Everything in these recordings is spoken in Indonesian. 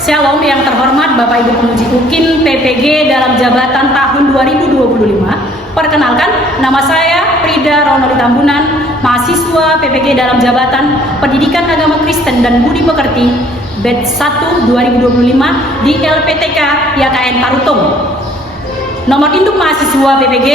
Shalom yang terhormat Bapak Ibu Pemuji UKIN PPG dalam jabatan tahun 2025. Perkenalkan, nama saya Frida Ronoli Tambunan, mahasiswa PPG dalam jabatan Pendidikan Agama Kristen dan Budi Pekerti, batch 1 2025 di LPTK YKN Tarutung. Nomor induk mahasiswa PPG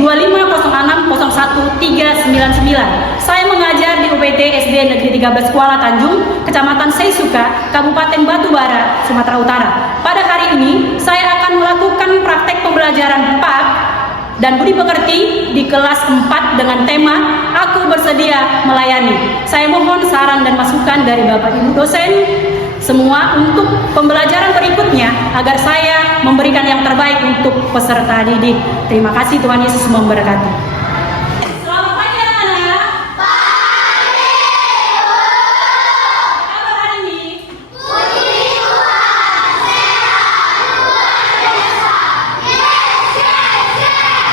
250601399. Saya mengajar di UPT SD Negeri 13 Kuala Tanjung, Kecamatan Seisuka, Kabupaten Batubara, Sumatera Utara. Pada hari ini, saya akan melakukan praktek pembelajaran PAK dan Budi Pekerti di kelas 4 dengan tema Aku Bersedia Melayani. Saya mohon saran dan masukan dari Bapak Ibu dosen semua untuk pembelajaran berikutnya agar saya memberikan yang terbaik untuk peserta didik. Terima kasih, Tuhan Yesus memberkati. Selamat pagi anak-anak. Pagi. Apa hari ini? Puji Tuhan, sehat,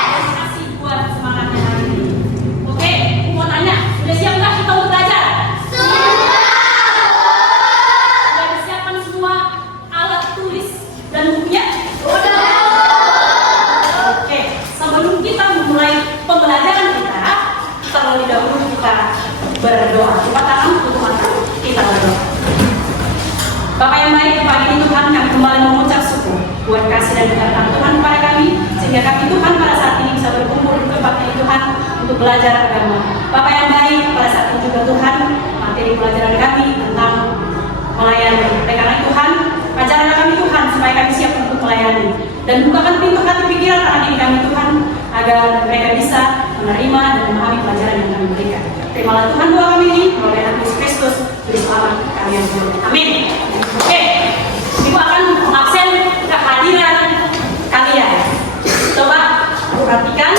terima kasih buat semangatnya hari ini. Oke, aku mau tanya, sudah siap nggak kita untuk belajar? Berdoa. Cepat tangan untuk mata kita berdoa. Bapak yang baik, pagi ini Tuhan kami kembali mengucap syukur buat kasih dan berkat Tuhan kepada kami, sehingga kami Tuhan pada saat ini bisa berkumpul di tempat ini Tuhan untuk belajar agama. Bapak yang baik, pada saat ini juga Tuhan materi pelajaran kami tentang melayani. Oleh karena Tuhan, ajarkan kami Tuhan supaya kami siap untuk melayani, dan bukakan pintu hati pikiran anak didik kami Tuhan agar mereka bisa menerima dan memahami pelajaran yang kami berikan. Terimalah Tuhan doa kami ini melalui Anak Yesus Kristus, Juru Selamat kami yang berdoa. Amin. Oke, Ibu akan mengabsen kehadiran kalian. Coba perhatikan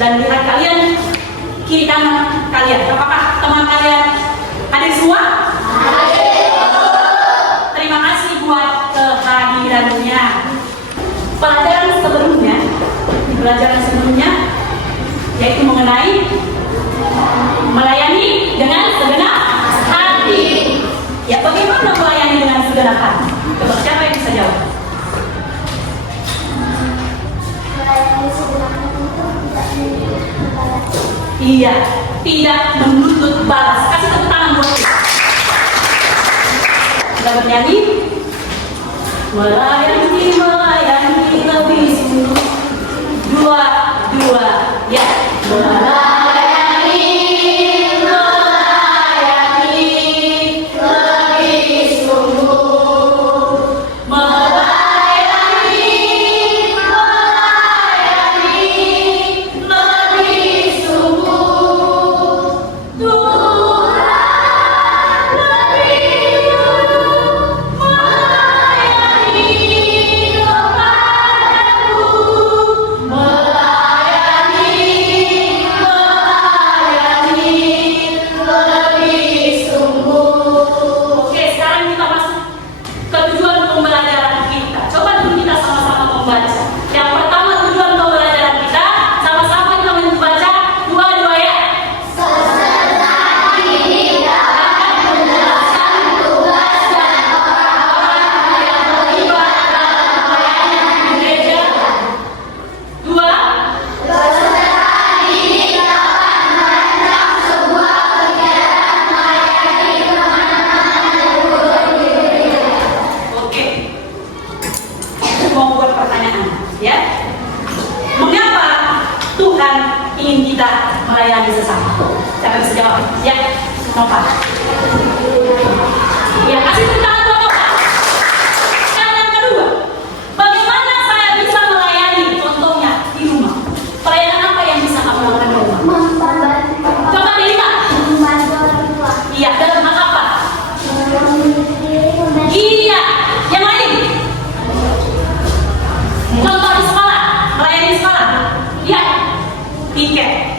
dan lihat kalian kiri kanan kalian. Apakah teman kalian hadir semua? Hadir. Terima kasih buat kehadirannya. Pelajaran sebelumnya yaitu mengenai melayani dengan segenap hati. Ya, bagaimana melayani dengan segenap hati? Coba siapa yang bisa jawab? Melayani segenap hati itu tidak menuntut balas. Iya, tidak menuntut balas. Kasih tepuk tangan buat kita. Kita bernyanyi. Melayani lebih sungguh. Dua, ya.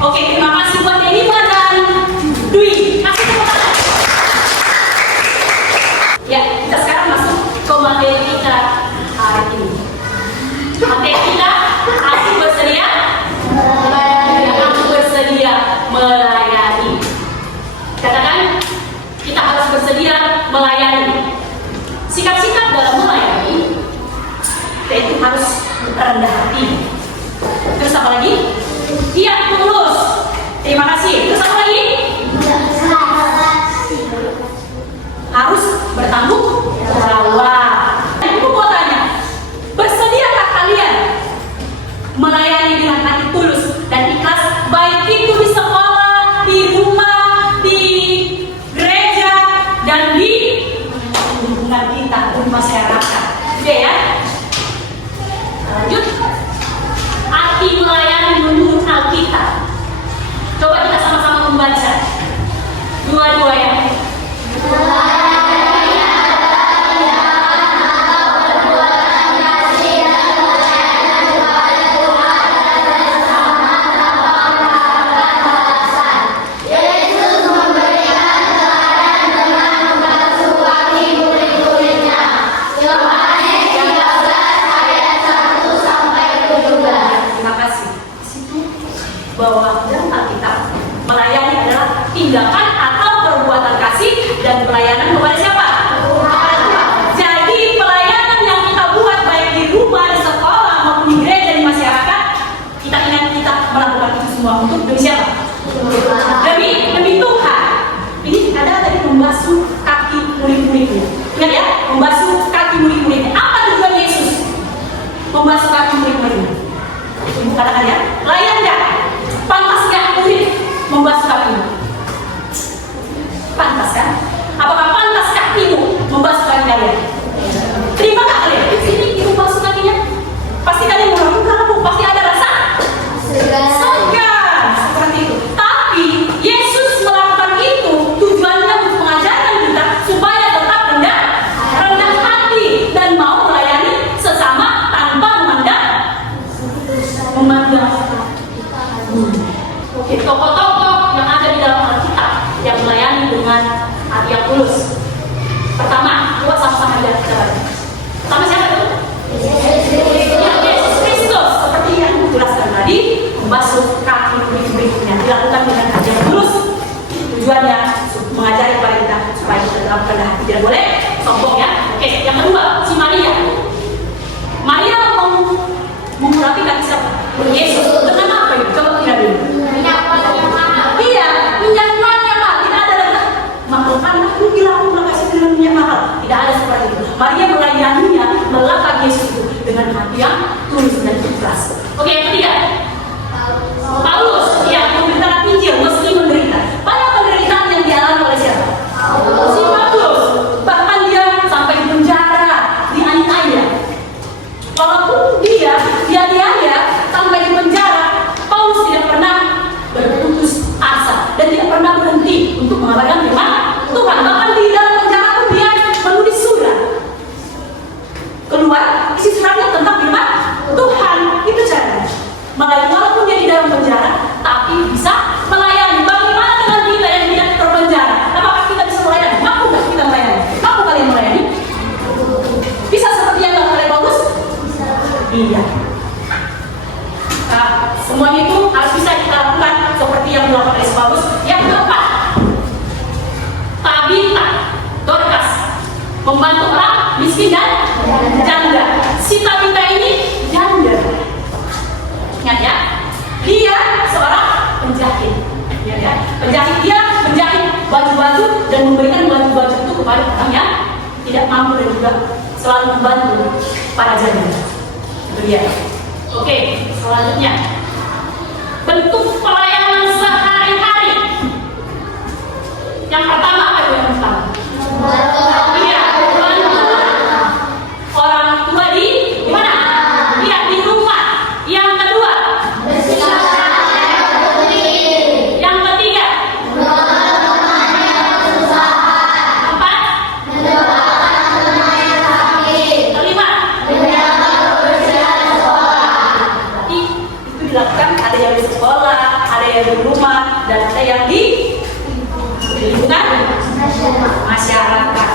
Oke, terima kasih buat Elima dan Dwi. Kasih tepuk tangan. Ya, kita sekarang masuk ke materi kita hari ini. Materi kita, aku bersedia melayani. Aku bersedia melayani. Katakan, kita harus bersedia melayani. Sikap-sikap dalam yaitu harus rendah hati. Terus apa lagi? Dia tulus. Terima kasih. Terus apa lagi? Harus bertanggung jawab. Ibu mau tanya, bersediakah kalian melayani dengan hati tulus dan ikhlas, baik itu di sekolah, di rumah, di gereja, dan di lingkungan kita, di masyarakat? Oke ya? Lanjut. Arti melayani menurut Alkitab. Coba kita sama-sama membaca dua-dua ya. Bahwa dalam Alkitab melayani adalah tindakan atau perbuatan kasih dan pelayanan kepada siapa? Kepada Tuhan. Jadi pelayanan yang kita buat baik di rumah, di sekolah maupun di gereja, di masyarakat, kita ingat kita melakukan itu semua untuk demi siapa? Demi Tuhan. Ini ada tadi membasuh kaki murid-muridnya. Ingat ya, membasuh kaki murid-muridnya. Apa tujuan Yesus membasuh kaki murid-muridnya? Ibu katakan ya, layan nggak? Pantas nggak murid membasuh kakimu? Pantas kan? Apakah pantas kakimu membasuh kaki kalian? Terima nggak kalian? Sini ibu basuh kakinya. Pasti kalian mengatakan, Bu, pasti ada rasa segan seperti itu. Tapi Yesus melakukan itu tujuannya untuk mengajarkan kita supaya tetap rendah hati dan mau melayani sesama tanpa memandang. Oke, tokoh-tokoh yang ada di dalam Alkitab yang melayani dengan hati yang tulus. Pertama, buat sama-sama lihat coba. Pertama siapa itu? Yesus Kristus. Seperti yang dijelaskan tadi, membasuh kaki murid-muridnya dilakukan dengan hati yang tulus. Tujuannya mengajari kepada kita supaya kita dalam rendah hati, tidak boleh sombong ya. Oke, yang kedua, si Maria. Maria mengurapi kaki siapa? Yesus. Dengan apa itu? Coba lihat dulu. Iya, minyak yang mahal. Tidak ada lagi makhluk anak itu gila, aku kasih dengan minyak mahal. Tidak ada seperti itu. Maria melayaninya, melapar Yesus itu dengan hati yang tulus dan ikhlas. Oke, yang ketiga, Paulus yang memberitakan Injil meski menderita. Banyak penderitaan yang dialami oleh siapa? Si Paulus. Bahkan dia sampai di penjara, dianiaya. Walaupun dia sampai di penjara, Paulus tidak pernah berputus asa dan tidak pernah berhenti untuk mengabarkan firman Tuhan. Bahkan di dalam penjara pun dia menulis surat. Keluar isi suratnya tentang firman Tuhan. Itu caranya. Makanya walaupun dia di dalam penjara, tapi bisa melayani. Bagaimana dengan kita yang tidak terpenjara? Apakah kita bisa melayani? Mampu nggak kita melayani? Mampu kalian melayani? Bisa seperti yang dilakukan oleh Paulus? Iya. Nah, semuanya itu harus bisa kita lakukan seperti yang dilakukan oleh Paulus. Yang keempat, Tabita, Dorcas, membantu orang miskin dan janda. Si Tabita ini janda. Ingat ya, dia seorang penjahit. Ingat ya, penjahit, dia menjahit baju-baju dan memberikan baju-baju itu kepada orang yang tidak mampu dan juga selalu membantu para janda. Itu dia. Oke, selanjutnya bentuk pelayanan sehari-hari. Yang pertama apa itu yang pertama? Iya, orang tua di mana? Iya, di rumah. Yang kedua, yang ketiga, empat, kelima, itu dilakukan ada yang di sekolah, ada yang di rumah, dan ada yang di lingkungan masyarakat.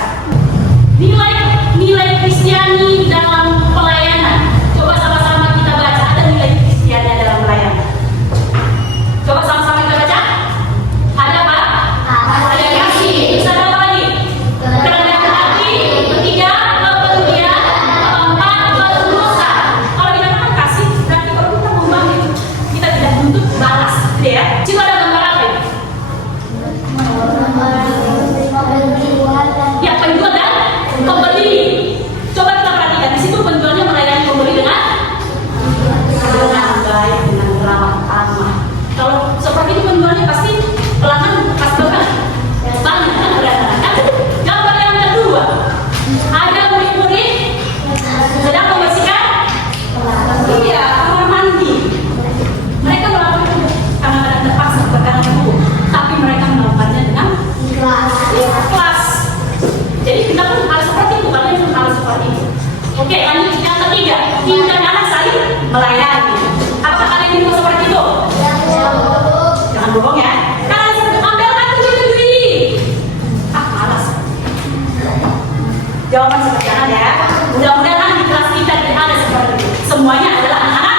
ya. Mudah-mudahan di kelas kita tidak ada seperti itu. Semuanya adalah anak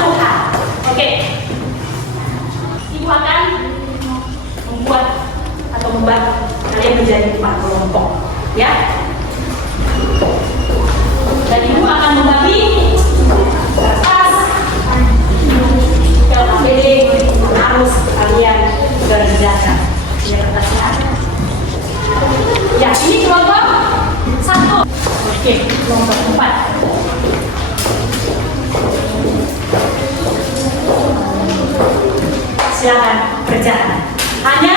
Tuhan. Oke. Ibu akan membuat atau membantu kalian menjadi 4 kelompok, ya. Dan ibu akan membagi kertas dalam APD harus kalian kerjakan. Ini kertasnya. Ya, ini kelompok 1. Oke, kelompok 4. Silakan kerjakan. Hanya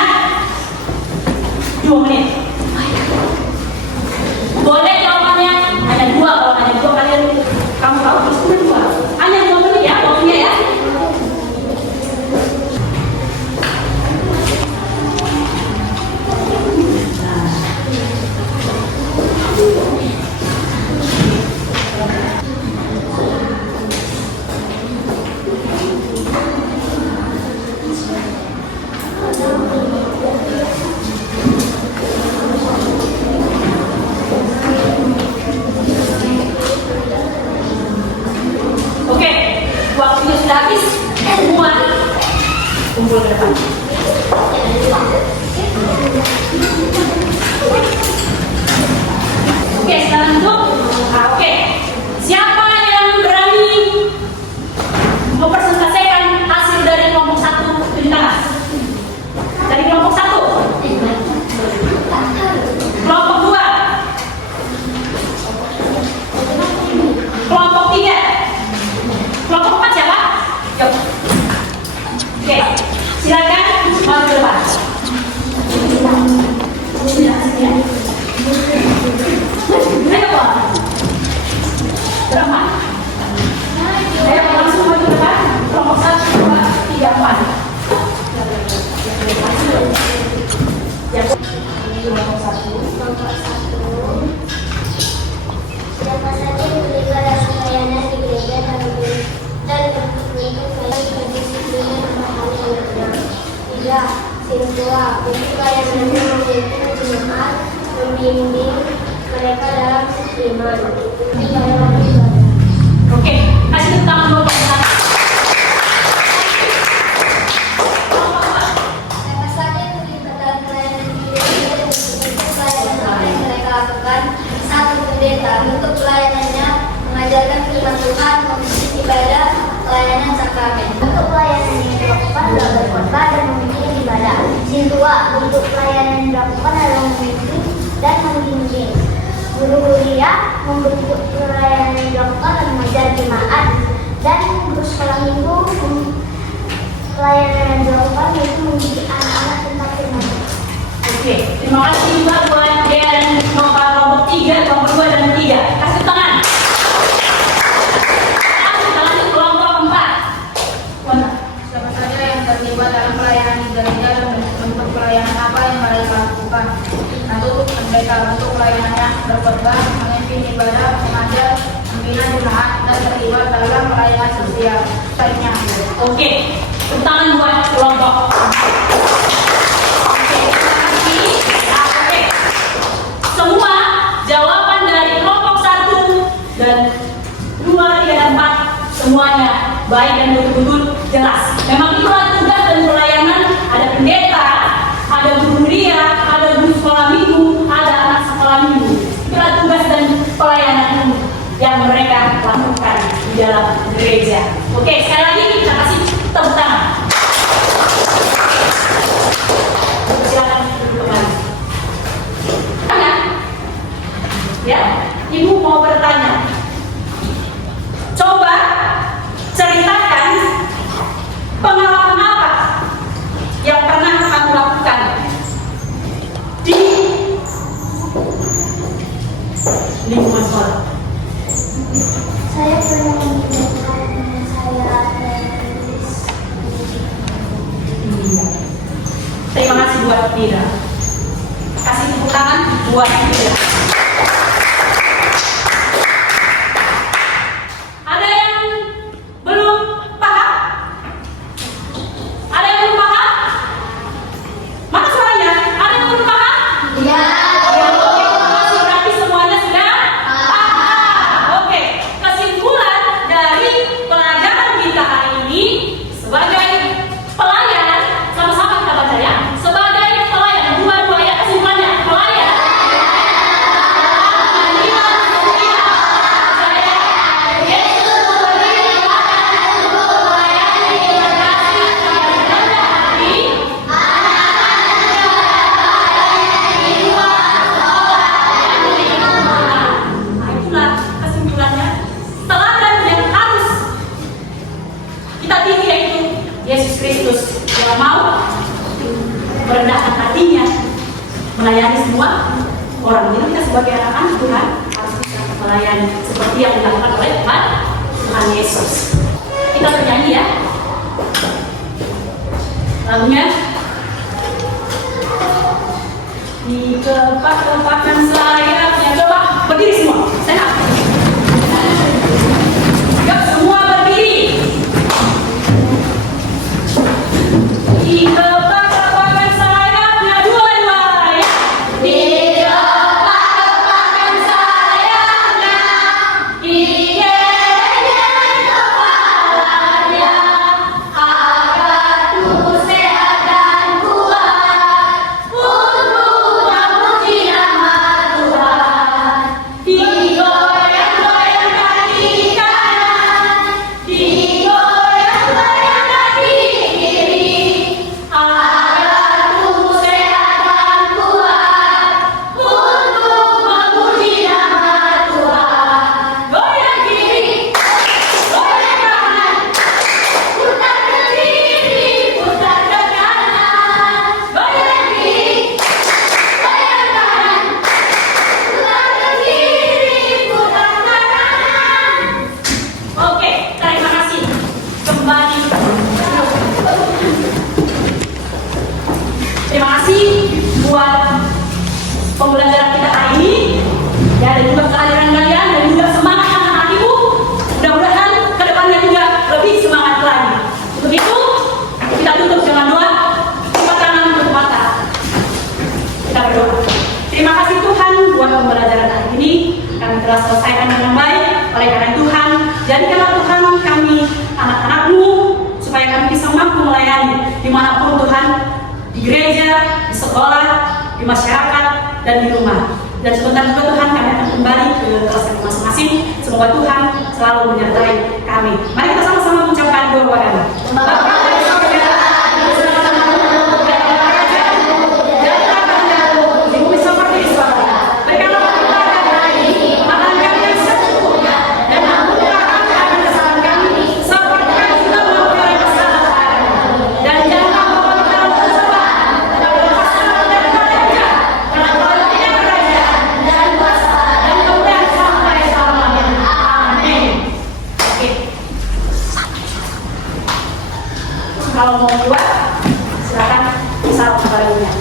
2 menit. Boleh jawabannya hanya 2. Kalau hanya 2 kalian kamu tahu terus 2. Hanya 2 menit ya waktunya ya. Oke, waktunya sudah habis. Semua kumpul ke depan. Oke, sekarang duduk. Oke, siapa yang berani mempresentasikan hasil dari kelompok 1 di tengah? Dari kelompok 1, kelompok 2, kelompok 3, kelompok 4 siapa? Yuk. Oke, silakan maju ke depan. Ayo, Pak. Berapa? Ayo langsung maju ke depan. Kelompok 1, 2, 3, 4. Ya, kelompok 1. Siapa saja yang terlibat dalam pelayanan di gereja dan berbentuk kedisiplinan memahami yang benar. 3. Siswa untuk pelayanannya memimpin jemaat, membimbing mereka dalam iman. Oke, kasih tepuk tangan dulu. Siapa saja yang terlibat dalam pelayanan di gereja dan berbentuk pelayanan apa yang mereka lakukan. 1. Pendeta untuk pelayanannya mengajarkan firman Tuhan, memimpin ibadah, pelayanan sakramen. Untuk pelayanan yang dilakukan adalah berkhotbah dan memimpin ibadah. Siswa untuk pelayanan yang dilakukan adalah memimpin dan membimbing. Guru kuliah membentuk pelayanan yang dilakukan dan mengajar jemaat. Dan guru sekolah minggu pelayanan yang dilakukan yaitu mendidik anak-anak tentang firman Tuhan. Oke, terima kasih juga buat dan kelompok 3, kelompok 2 dan 3. Kasih tangan. Lanjut kelompok 4. Siapa saja yang terlibat dalam pelayanan di gereja dan bentuk pelayanan apa yang mereka lakukan. 1. Pendeta bentuk pelayanannya berkhotbah, memimpin ibadah, mengajar, membina jemaat dan terlibat dalam pelayanan sosial. Lainnya. Oke, tepuk tangan buat kelompok. Oke, terima kasih. Oke, semua jawaban dari kelompok 1 dan 2, 3, dan 4 semuanya baik dan betul-betul jelas. Memang itulah tugas dan pelayanan. Ada pendeta, ada guru kuliah, ada guru sekolah minggu, ada anak sekolah minggu. Itulah tugas dan pelayanan yang mereka lakukan di dalam gereja. Oke, sekali lagi kita kasih tepuk tangan. Silakan duduk kembali. Tanya, ya, ibu mau bertanya. Coba ceritakan pengalaman apa yang pernah kamu lakukan di lingkungan sekolah. Saya pernah mengingatkan saya menulis. Terima kasih buat Dira. Kasih tepuk tangan buat Dira. Ada yang belum paham? Ada yang belum paham? Mana suaranya? Ada yang belum paham? Ya. Ya, oke, terima kasih. Berarti semuanya sudah melayani semua orang. Jadi kita sebagai anak-anak Tuhan harus bisa melayani seperti yang dilakukan oleh Tuhan Yesus. Kita bernyanyi ya. Lagunya di kepak-kepakan sayapnya. Coba berdiri semua. Stand up. Yuk semua berdiri. Di kepak-kepakan sayapnya. Dua-dua ya. Di kepak-kepakan sayapnya. Digeleng kepalanya. Agar tubuh sehat dan kuat. Untuk memuji nama Tuhan. Digoyang-goyang kaki kanan. Digoyang-goyang kaki kiri. Agar tubuh sehat dan kuat. Untuk memuji nama Tuhan. Goyang kiri. Goyang kanan. Putar ke kiri. Putar ke kanan. Goyang kiri. Goyang kanan. Putar ke kiri. Putar ke kanan. Oke, terima kasih. Kembali. Terima kasih buat pembelajaran kita hari ini. Ya, dan juga kehadiran kalian dan juga semangat anak-anak ibu. Mudah-mudahan ke depannya juga lebih semangat lagi. Untuk itu, kita tutup dengan doa. Lipat tangan untuk mata. Kita berdoa. Terima kasih Tuhan buat pembelajaran hari ini. Kami telah selesaikan dengan baik. Oleh karena Tuhan, jadikanlah Tuhan kami anak-anak-Mu supaya kami bisa mampu melayani dimanapun Tuhan, di gereja, di sekolah, di masyarakat, dan di rumah. Dan sebentar juga Tuhan kami akan kembali ke kelas kami masing-masing. Semoga Tuhan selalu menyertai kami. Mari kita sama-sama mengucapkan doa kami. Bapa di surga, bersama-sama kerajaan-Mu, jadilah kehendak-Mu di bumi seperti di surga. Berikanlah kami makan hari ini, makan kami yang secukupnya, dan ampunilah kami akan kesalahan kami, seperti kami juga mengampuni kesalahan kami. Dan janganlah membawa kami dalam pencobaan, tetapi lepaskanlah kami dari yang jahat. Karena Tuhan kerajaan dan kuasa dan kemuliaan sampai selamanya. Amin. Oke. Kalau mau buat, silakan bisa kembalinya.